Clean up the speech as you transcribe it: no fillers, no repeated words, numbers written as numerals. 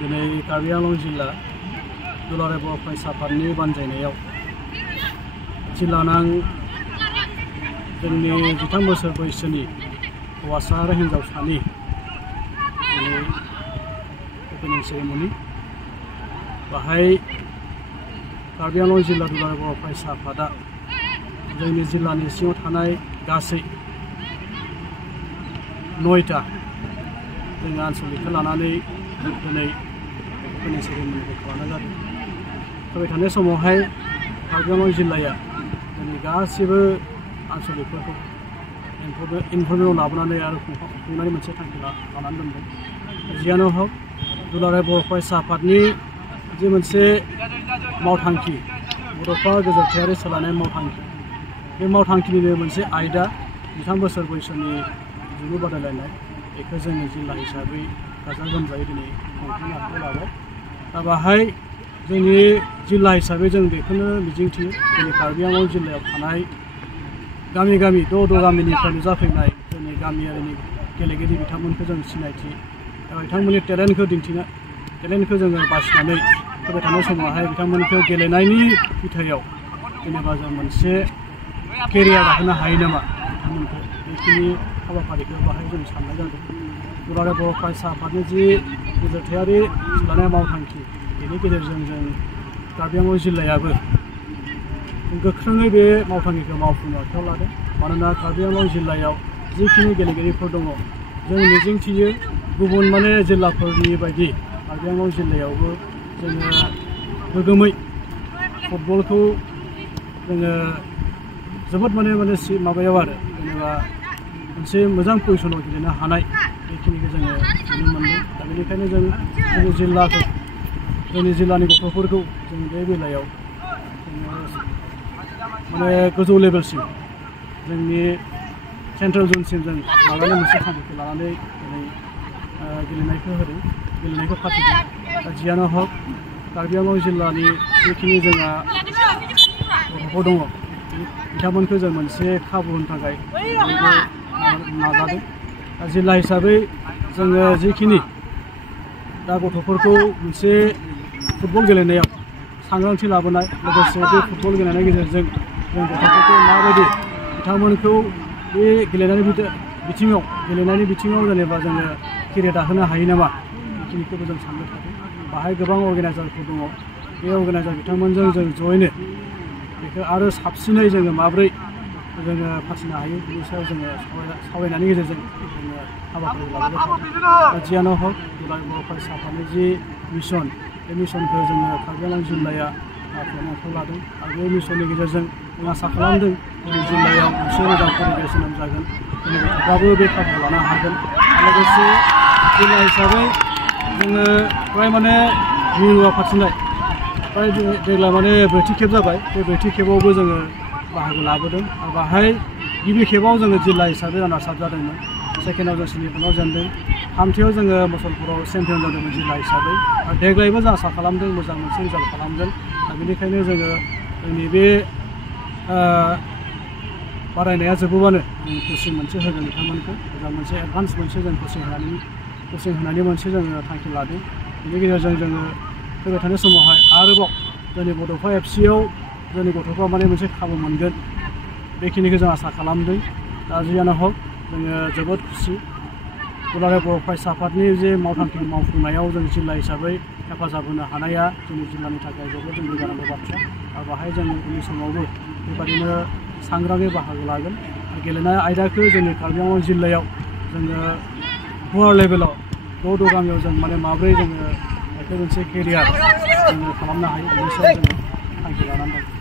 दिनै कार्बि आंलं जिल्ला दुलाराय बर' फरायसा आफादनि बानजायनायाव जिल्लानां जोंनि 13 बोसोर बैसोनि हौवासा आरो हिन्जावसानि दिनै ओपनिं सेरेमनि बाहाय कार्बि आंलं जिल्ला दुलाराय बर' फरायसा आफादा जोंनि जिल्लानि सिङाव थानाय गासै 9टा जोङो आनसलिकखौ लानानै दिनै ओपनिं सेरेमनिखौ खालामनाय जादों। फैबाय थानाय समावहाय कार्बि आंलं जिल्लाया जोंनि गासिबो आनसलिकफोरखौ इनफर्मेसनाव लाबोनानै आरो खुंनायनि मोनसे थांखि लानानै दोनदों। जियानो हक दुलाराय बर' फरायसा आफादनि जे मोनसे मावथांखि बड'फा गोजौथायारि सोलायनाय मावथांखि, बे मावथांखिनिनो मोनसे आयदा 13 बोसोर बैसोनि जोलुर बादायलायनाय, बेखौ जोंनि जिल्ला हिसाबै गाजा गोमजायै दिनै खुंफुंनो आखायाव लाबाय। दा बाहाय जोंनि जिल्ला हिसाबै जों बेखौनो मिजिंथियो जोंनि कार्बि आंलं जिल्लायाव थानाय गामि गामि द' गामिनिफ्राय नुजाफैनाय जोंनि गामियारिनि गेलेगिरि बिथांमोनखौ जों सिनायथि बिथांमोननि टेलेन्टखौ जोङो बासिनानै फैबाय थानाय समावहाय बिथांमोनखौ गेलेनायनि बिथायाव जेनेबा जों मोनसे केरियार दाहोनो हायो नामा बिथांमोनखौ, बेखिनि हाबाफारिखौ बाहाय जों साननाय जादों। दुलाराय बर' फरायसा आफादनि जि गेजेरथायारि सोलायनाय मावथांखि, बेनि गेजेरजों जों कार्बि आंलं जिल्लायाबो गोख्रोङै बे मावथांखिखौ मावफुंनो आखायाव लादों। मानोना कार्बि आंलं जिल्लायाव जिखिनि गेलेगिरिफोर दङ, जों मिजिंथियो गुबुन जिल्लाफोरनि बायदि कार्बि आंलं जिल्लायावबो जोङो गोगोमै फुटबलखौ जोङो जोबोद माबायाव आरो जेनेबा मोनसे मोजां पजिशनाव गेलेनो हानाय बेखिनिखौ जोङो नुनो मोनदों। दा बेनिखायनो जों जोंनि जिल्लानि गथ'फोरखौ जों बे बेलायाव गोजौ लेभेलसिम जोंनि सेन्ट्रेल जनसिम जों माबानि मोनसे थांखिखौ लानानै दिनै गेलेनायखौ होदों, गेलेनायखौ फाथिदों। दा जियानो हक कार्बि आंलं जिल्लानि जिखिनि जोंहा गथ'फोर दङ, बिथांमोनखौ जों मोनसे खाबु होनो थाखाय नाजादों। दा जिल्ला हिसाबै जोङो जिखिनि दा गथ'फोरखौ मोनसे फुटबल गेलेनायाव सांग्रांथि लाबोनाय, लोगोसे बे फुटबल गेलेनायनि गेजेरजों जों गथ'फोरखौ माबायदि बिथांमोनखौ बे गेलेनायनि बिथिङाव जेनेबा जोङो केरियार दाहोनो हायो नामा, बेखिनिखौबो जों साननो थादों। बाहाय गोबां अर्गेनाइजारफोर दङ, बे अर्गेनाइजार बिथांमोनजों जों जयैनो बेखौ आरो साबसिनै जोङो माब्रै जोङो फाथिनो हायो बेनि सायाव जोङो सावरायनायनि गेजेरजों जोङो हाबाफारि लाबोबाय थादों। जियानो हक दुलाराय बर' फरायसा आफादनि जि मिशन, बे मिशनखौ जोङो कार्बि आंलं जिल्लाया मावफुंनो आखायाव लादों। आरो बे मिशननि गेजेरजों जों आसा खालामदों जोंनि जिल्लायाव मोनसे मोजां परिबेस जोनोम जागोन, जोंनि गथ'फ्राबो बे खाबुखौ लानो हागोन। लोगोसे जिल्ला हिसाबै जोङो फ्राय मिरुवा फाथिनाय फ्राय देग्लाय ब्रैथि खेब जाबाय। बे ब्रैथि खेबावबो जोङो बाहागो लाबोदों। आरो बाहाय गिबि खेबाव जोङो जिल्ला हिसाबै रानार्स आप जादोंमोन, सेकेन्डआव जों सेमिफाइनालाव जेनदों, थामथियाव जोङो मुसलपुराव चेम्पियन जादोंमोन जिल्ला हिसाबै। आरो देग्लायबो जों आसा खालामदों मोजां मोनसे रिजाल्ट खालामगोन। दा बेनिखायनो जोङो जोंनि बे बादायनाया जोबोबानो जों कचिं मोनसे होगोन बिथांमोनखौ, मोजां मोनसे एडभान्स मोनसे जों कचिं होनायनि मोनसे जोङो थांखि लादों। बेनि गेजेरजों जोङो फैबाय थानाय समावहाय आरोबाव जोंनि बड'फा एफसिआव जोंनि गथ'फ्रा मोनसे खाबु मोनगोन, बेखिनिखौ जों आसा खालामदों। दा जियानो हक जोङो जोबोद खुसि दुलाराय बर' फरायसा आफादनि जे मावथांखि मावफुंनायाव जों जिल्ला हिसाबै हेफाजाब होनो हानाया जोंनि जिल्लानि थाखाय जोबोद जोंनि जानांगौ बाथ्रा। आरो बाहाय जों उननि समावबो बेबायदिनो सांग्राङै बाहागो लागोन। गेलेनाय आयदाखौ जोंनि कार्बि आंलं जिल्लायाव जोङो गुवार लेभेलाव द' गामियाव जों माब्रै जोङो बेखौ मोनसे केरियार जोङो खालामनो हायो, बेनि सायाव जोङो थांखि लानानै दं।